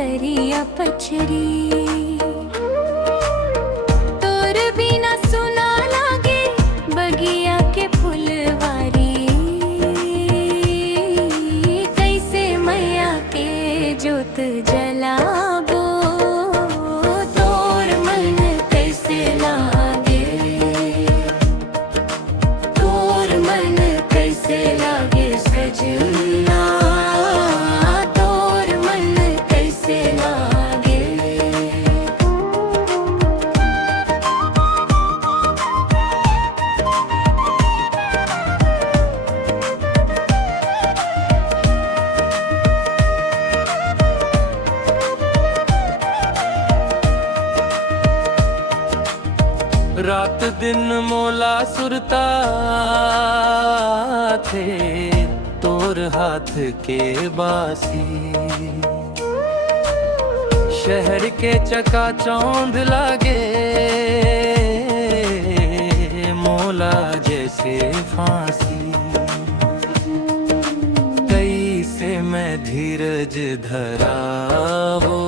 करिया पछरी। तोर बिना सुना लागे बगिया के फुलवारी। कैसे मैया के जोत जलाबो, तोर मन कैसे लागे, तोर मन कैसे लागे सजना, तोर मन कैसे लागे। रात दिन मोला सुरता थे तोर हाथ के बासी। शहर के चकाचौंध लागे मोला जैसे फांसी। कैसे मैं धीरज धरावो,